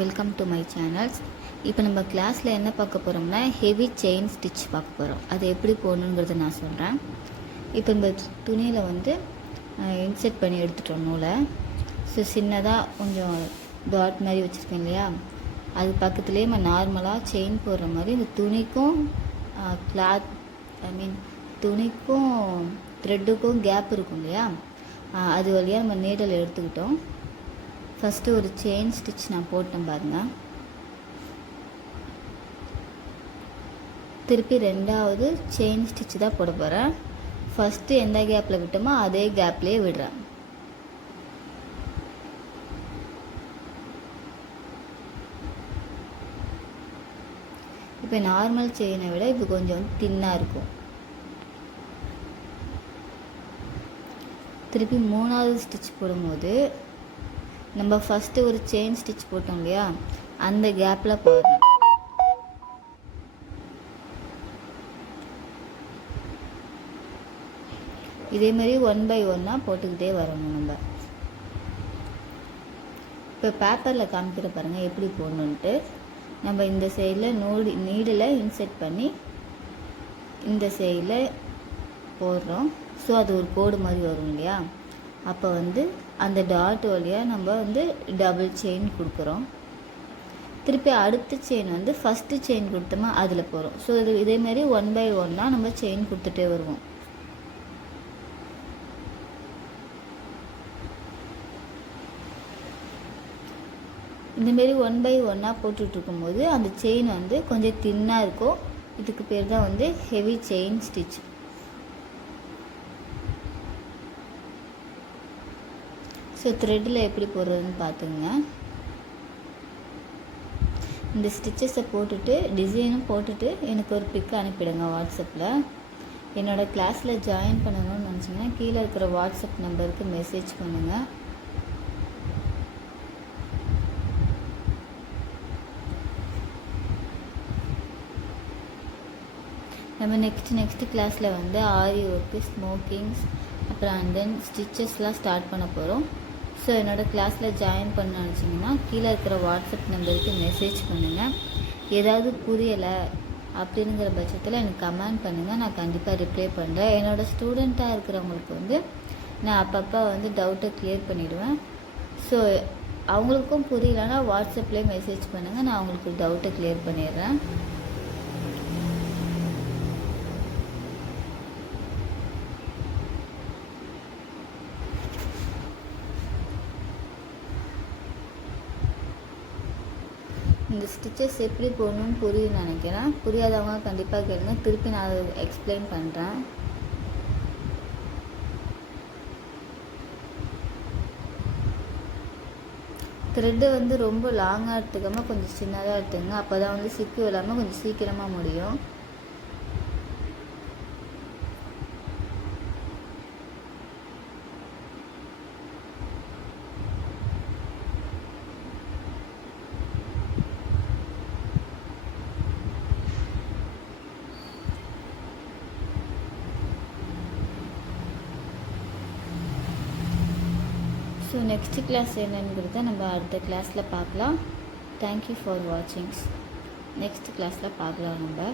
Welcome to my channels. இப்போ நம்ம கிளாஸில் என்ன பார்க்க போகிறோம்னா ஹெவி செயின் ஸ்டிச் பார்க்க போகிறோம். அது எப்படி போடணுங்கிறத நான் சொல்கிறேன். இப்போ இந்த துணியில் வந்து இன்செர்ட் பண்ணி எடுத்துட்டோம் நூலை. ஸோ சின்னதாக கொஞ்சம் டாட் மாதிரி வச்சுருக்கேன் இல்லையா, அது பக்கத்துலேயே நம்ம நார்மலாக செயின் போடுற மாதிரி இந்த துணிக்கும் துணிக்கும் த்ரெட்டுக்கும் கேப் இருக்கும் இல்லையா, அது வழியாக நம்ம நீடல் எடுத்துக்கிட்டோம். ஃபஸ்ட்டு ஒரு செயின் ஸ்டிச் நான் போட்டேன் பாருங்கள். திருப்பி ரெண்டாவது செயின் ஸ்டிச் தான் போட போகிறேன். ஃபஸ்ட்டு எந்த கேப்பில் விட்டோமோ அதே கேப்லேயே விடுறேன். இப்போ நார்மல் செயினை விட இப்போ கொஞ்சம் தின்னாக இருக்கும். திருப்பி மூணாவது ஸ்டிச் போடும்போது நம்ம ஃபஸ்ட்டு ஒரு செயின் ஸ்டிச் போட்டோம் இல்லையா, அந்த கேப்பில் போடணும். இதே மாதிரி 1 by 1 போட்டுக்கிட்டே வரணும். இப்போ பேப்பரில் காமிக்கிற பாருங்கள் எப்படி போடணுன்ட்டு. நம்ம இந்த சைடில் நீடில் இன்செர்ட் பண்ணி இந்த சைடில் போடுறோம். ஸோ அது ஒரு கோடு மாதிரி வரும் இல்லையா, அப்போ வந்து அந்த டாட் வழியாக நம்ம வந்து டபுள் செயின் கொடுக்குறோம். திருப்பி அடுத்த செயின் வந்து ஃபஸ்ட்டு செயின் கொடுத்தோமா அதில் போகிறோம். ஸோ இது இதேமாரி 1 by 1 நம்ம செயின் கொடுத்துட்டே வருவோம். இந்தமாரி 1 by 1 போட்டுட்ருக்கும்போது அந்த செயின் வந்து கொஞ்சம் தின்னாக இருக்கும். இதுக்கு பேர் தான் வந்து ஹெவி செயின் ஸ்டிச். ஸோ த்ரெட்டில் எப்படி போடுறதுன்னு பார்த்துங்க. இந்த ஸ்டிச்சஸை போட்டுட்டு டிசைனும் போட்டுட்டு எனக்கு ஒரு பிக் அனுப்பிடுங்க வாட்ஸ்அப்பில். என்னோடய கிளாஸில் ஜாயின் பண்ணணும்னு நினச்சிங்கன்னா கீழே இருக்கிற வாட்ஸ்அப் நம்பருக்கு மெசேஜ் பண்ணுங்கள். நம்ம நெக்ஸ்ட் கிளாஸில் வந்து ஆரி ஒர்க்கு, ஸ்மோக்கிங்ஸ், அப்புறம் அண்ட் தென் ஸ்டிச்சஸ்லாம் ஸ்டார்ட் பண்ண போகிறோம். ஸோ என்னோடய கிளாஸில் ஜாயின் பண்ண நினச்சிங்கன்னா கீழே இருக்கிற வாட்ஸ்அப் நம்பருக்கு மெசேஜ் பண்ணுங்கள். ஏதாவது புரியலை அப்படிங்கிற பட்சத்தில் எனக்கு கமெண்ட் பண்ணுங்கள், நான் கண்டிப்பாக ரிப்ளை பண்ணுறேன். என்னோடய ஸ்டூடெண்ட்டாக இருக்கிறவங்களுக்கு வந்து நான் அப்பப்போ வந்து டவுட்டை க்ளியர் பண்ணிவிடுவேன். ஸோ அவங்களுக்கும் புரியலைன்னா வாட்ஸ்அப்லேயே மெசேஜ் பண்ணுங்கள், நான் அவங்களுக்கு டவுட்டை க்ளியர் பண்ணிடுறேன். இந்த ஸ்டிச்சஸ் எப்படி போடணும்னு புரியும்னு நினைக்கிறேன். புரியாதவங்க கண்டிப்பாக கேளுங்க, திருப்பி நான் அதை எக்ஸ்பிளைன் பண்ணுறேன். த்ரெட்டு வந்து ரொம்ப லாங்காக எடுத்துக்காமல் கொஞ்சம் சின்னதாக எடுத்துங்க. அப்போ தான் வந்து சிக்கு இல்லாமல் கொஞ்சம் சீக்கிரமாக முடியும். ஸோ நெக்ஸ்ட் கிளாஸ் என்னங்கிறத நம்ம அடுத்த கிளாஸில் பார்க்கலாம். Thank you for வாட்சிங்ஸ். நெக்ஸ்ட் கிளாஸில் பார்க்கலாம் நம்ம.